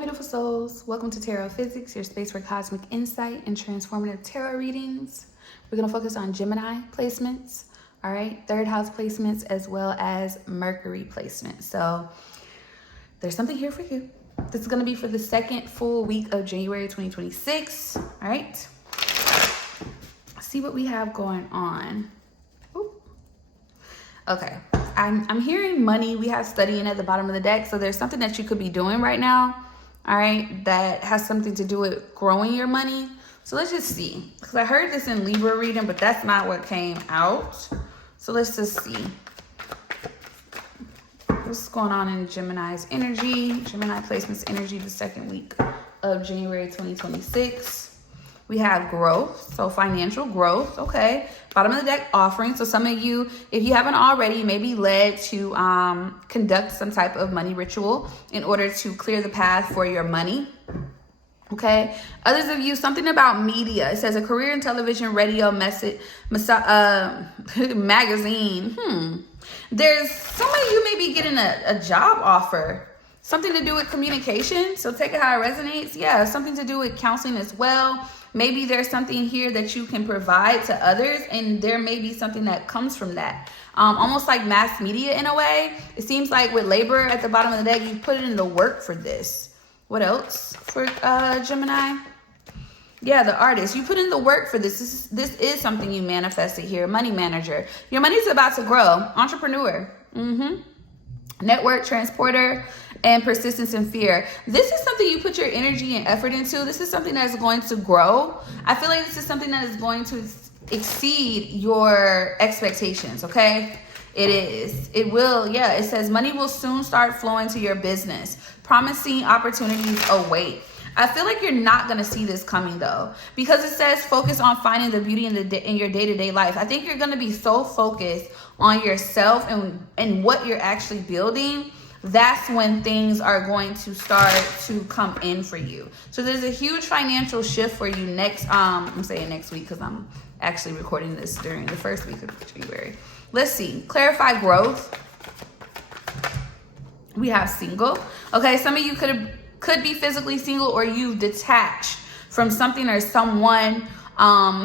beautiful souls. Welcome to Tarophysics, your space for cosmic insight and transformative tarot readings. We're going to focus on Gemini placements, all right? Third house placements, as well as Mercury placements. So there's something here for you. This is going to be for the second full week of January 2026, all right? Let's see what we have going on. Ooh. Okay, I'm hearing money. We have studying at the bottom of the deck. So there's something that you could be doing right now, all right, that has something to do with growing your money. So let's just see, because I heard this in Libra reading, but that's not what came out. So let's just see what's going on in Gemini's energy, Gemini placements energy, the second week of January 2026. We have growth, so financial growth, okay. Bottom of the deck, offering. So some of you, if you haven't already, may be led to conduct some type of money ritual in order to clear the path for your money, okay. Others of you, something about media. It says a career in television, radio, magazine. There's some of you may be getting a job offer. Something to do with communication. So take it how it resonates. Yeah, something to do with counseling as well. Maybe there's something here that you can provide to others, and there may be something that comes from that. Almost like mass media in a way. It seems like with labor at the bottom of the deck, you put it into work for this. What else for Gemini? Yeah, the artist. You put in the work for this. This is something you manifested here. Money manager. Your money's about to grow. Entrepreneur. Network, transporter, and persistence and fear. This is something you put your energy and effort into. This is something that is going to grow. I feel like this is something that is going to exceed your expectations, okay? It is. It will. Yeah, it says money will soon start flowing to your business. Promising opportunities await. I feel like you're not going to see this coming though, because it says focus on finding the beauty in your day-to-day life. I think you're going to be so focused on yourself and what you're actually building. That's when things are going to start to come in for you. So there's a huge financial shift for you next, I'm saying next week because I'm actually recording this during the first week of January. Let's see, clarify growth. We have single. Okay, some of you could be physically single, or you've detached from something or someone,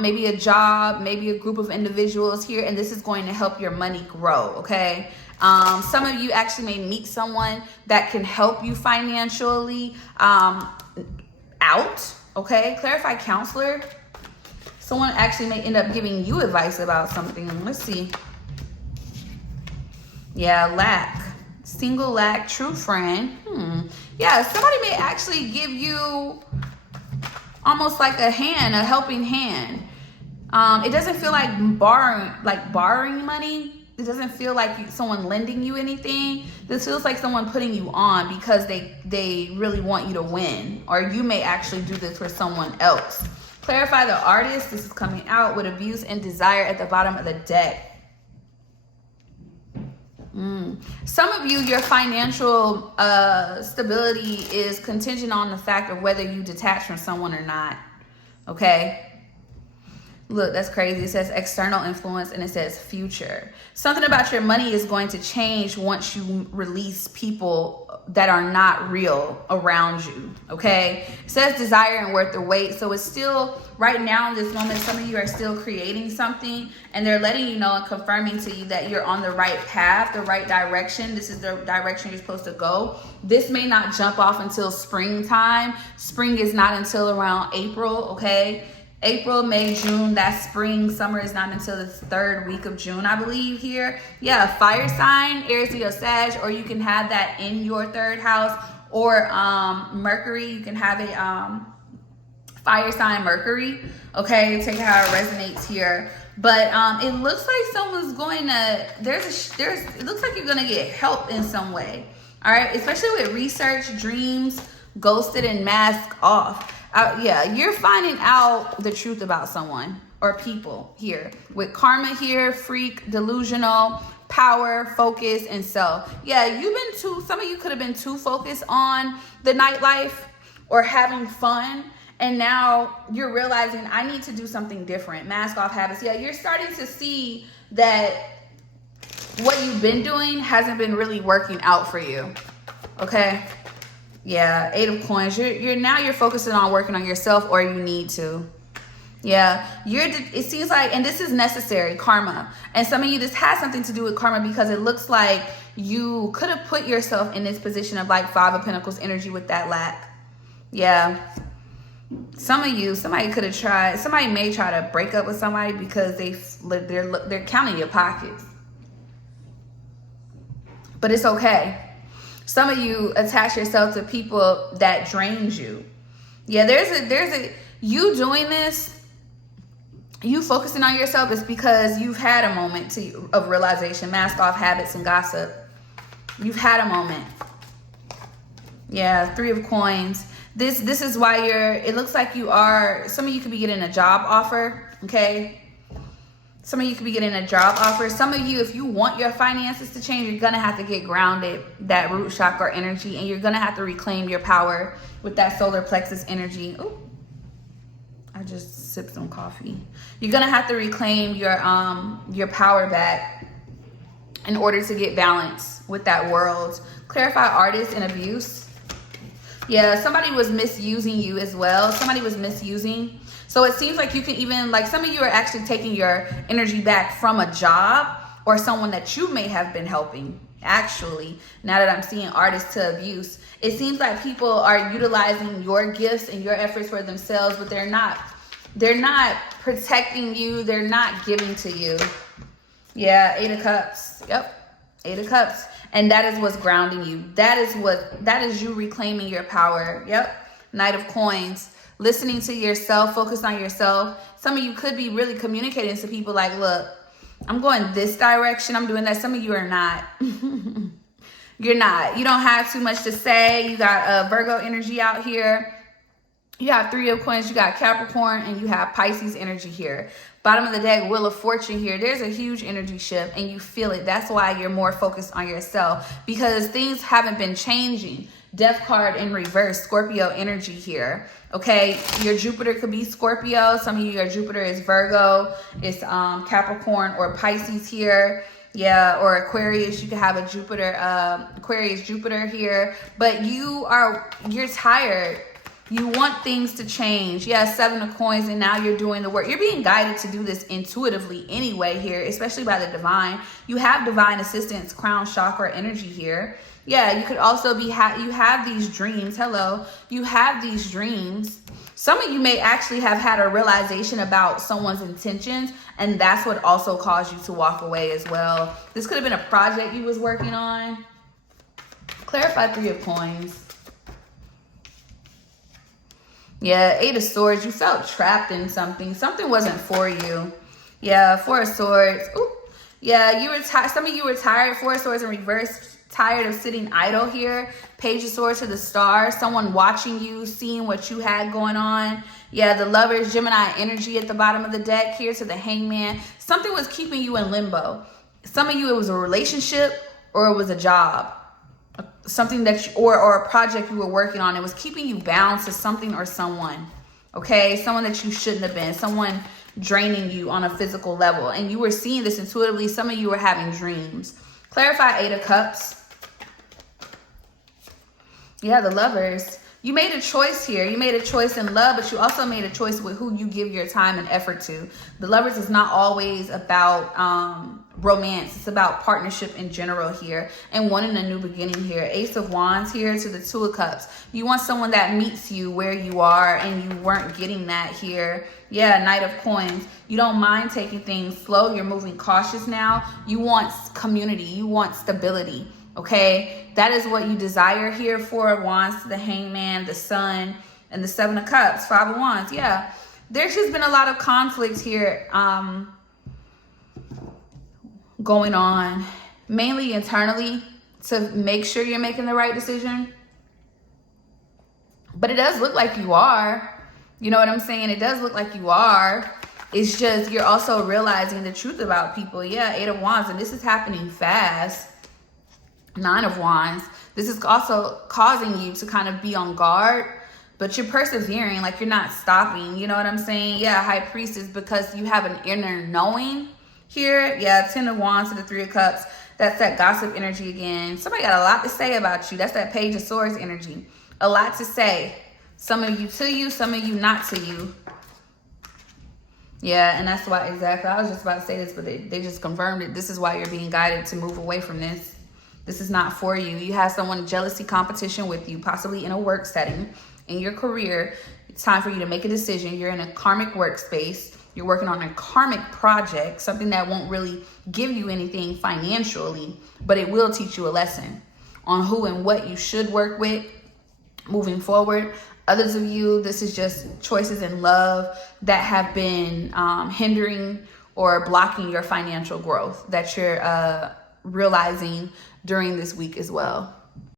maybe a job, maybe a group of individuals here, and this is going to help your money grow, okay? Some of you actually may meet someone that can help you financially out, okay? Clarify counselor. Someone actually may end up giving you advice about something. Let's see. Yeah, lack. Single, lack, true friend. Yeah, somebody may actually give you almost like a hand, a helping hand. It doesn't feel like borrowing money. It doesn't feel like someone lending you anything. This feels like someone putting you on because they really want you to win. Or you may actually do this for someone else. Clarify the artist. This is coming out with abuse and desire at the bottom of the deck. Some of you, your financial stability is contingent on the fact of whether you detach from someone or not. Okay. Look, that's crazy. It says external influence and it says future. Something about your money is going to change once you release people that are not real around you. Okay. It says desire and worth the wait. So it's still right now in this moment, some of you are still creating something and they're letting you know and confirming to you that you're on the right path, the right direction. This is the direction you're supposed to go. This may not jump off until springtime. Spring is not until around April. Okay. April, May, June, that's spring. Summer is not until the third week of June, I believe here. Yeah, fire sign, Aries, Leo, Sag, or you can have that in your third house, or Mercury, you can have a fire sign Mercury. Okay, take how it resonates here. But it looks like someone's going to, it looks like you're going to get help in some way. All right, especially with research, dreams, ghosted, and mask off. Yeah, you're finding out the truth about someone or people here. With karma here, freak, delusional, power, focus, and self. Yeah, some of you could have been too focused on the nightlife or having fun. And now you're realizing I need to do something different. Mask off habits. Yeah, you're starting to see that what you've been doing hasn't been really working out for you. Okay. Yeah, 8 of Coins. You're focusing on working on yourself, or you need to. Yeah, it seems like, and this is necessary, karma. And some of you, this has something to do with karma, because it looks like you could have put yourself in this position of like 5 of Pentacles energy with that lack. Yeah. Some of you, somebody may try to break up with somebody because they're counting your pockets. But it's okay. Some of you attach yourself to people that drains you. Yeah, you doing this, you focusing on yourself is because you've had a moment of realization, mask off habits and gossip. You've had a moment. Yeah, 3 of Coins. This is why it looks like some of you could be getting a job offer, okay? Some of you could be getting a job offer. Some of you, if you want your finances to change, you're going to have to get grounded, that root chakra energy, and you're going to have to reclaim your power with that solar plexus energy. Ooh, I just sipped some coffee. You're going to have to reclaim your power back in order to get balance with that world. Clarify artist and abuse. Yeah, somebody was misusing you as well. Somebody was misusing. So it seems like you can even, like, some of you are actually taking your energy back from a job or someone that you may have been helping. Actually, now that I'm seeing artist to abuse, it seems like people are utilizing your gifts and your efforts for themselves, but they're not protecting you. They're not giving to you. Yeah, 8 of Cups. Yep, 8 of Cups. And that is what's grounding you. That is you reclaiming your power. Yep. Knight of Coins. Listening to yourself, focus on yourself. Some of you could be really communicating to people like, look, I'm going this direction, I'm doing that. Some of you are not. You're not. You don't have too much to say. You got Virgo energy out here. You have 3 of Coins, you got Capricorn, and you have Pisces energy here. Bottom of the deck, Wheel of Fortune here. There's a huge energy shift, and you feel it. That's why you're more focused on yourself, because things haven't been changing. Death card in reverse, Scorpio energy here. Okay, your Jupiter could be Scorpio. Some of you, your Jupiter is Virgo. It's Capricorn or Pisces here. Yeah, or Aquarius. You could have a Jupiter, Aquarius Jupiter here. But you're tired. You want things to change. Yeah, 7 of Coins, and now you're doing the work. You're being guided to do this intuitively anyway here, especially by the divine. You have divine assistance, crown chakra energy here. Yeah, you could also you have these dreams. Hello. You have these dreams. Some of you may actually have had a realization about someone's intentions, and that's what also caused you to walk away as well. This could have been a project you was working on. Clarify 3 of Coins. Yeah, 8 of Swords. You felt trapped in something. Something wasn't for you. Yeah, 4 of Swords. Ooh. Yeah, you were tired. Some of you were tired. 4 of Swords in reverse. Tired of sitting idle here. Page of Swords to the Stars. Someone watching you, seeing what you had going on. Yeah, the Lovers, Gemini energy at the bottom of the deck here to the Hangman. Something was keeping you in limbo. Some of you, it was a relationship or it was a job. Something that or a project you were working on. It was keeping you bound to something or someone. Okay, someone that you shouldn't have been. Someone draining you on a physical level. And you were seeing this intuitively. Some of you were having dreams. Clarify 8 of Cups. Yeah, the Lovers. You made a choice here. You made a choice in love, but you also made a choice with who you give your time and effort to. The Lovers is not always about romance. It's about partnership in general here and wanting a new beginning here. Ace of Wands here to the 2 of Cups. You want someone that meets you where you are, and you weren't getting that here. Yeah, Knight of Coins. You don't mind taking things slow. You're moving cautious now. You want community. You want stability. Okay, that is what you desire here. 4 of Wands to the Hangman, the Sun, and the 7 of Cups, 5 of Wands. Yeah, there's just been a lot of conflict here going on, mainly internally, to make sure you're making the right decision. But it does look like you are. You know what I'm saying? It does look like you are. It's just you're also realizing the truth about people. Yeah, 8 of Wands, and this is happening fast. 9 of Wands. This is also causing you to kind of be on guard, but you're persevering, like you're not stopping. You know what I'm saying? Yeah, High Priestess, because you have an inner knowing here. Yeah, 10 of Wands to the 3 of Cups. That's that gossip energy again. Somebody got a lot to say about you. That's that Page of Swords energy. A lot to say. Some of you to you, some of you not to you. Yeah, and that's why, exactly. I was just about to say this, but they just confirmed it. This is why you're being guided to move away from this. This is not for you. You have someone jealousy competition with you, possibly in a work setting, in your career. It's time for you to make a decision. You're in a karmic workspace. You're working on a karmic project, something that won't really give you anything financially, but it will teach you a lesson on who and what you should work with moving forward. Others of you, this is just choices in love that have been hindering or blocking your financial growth that you're realizing during this week as well.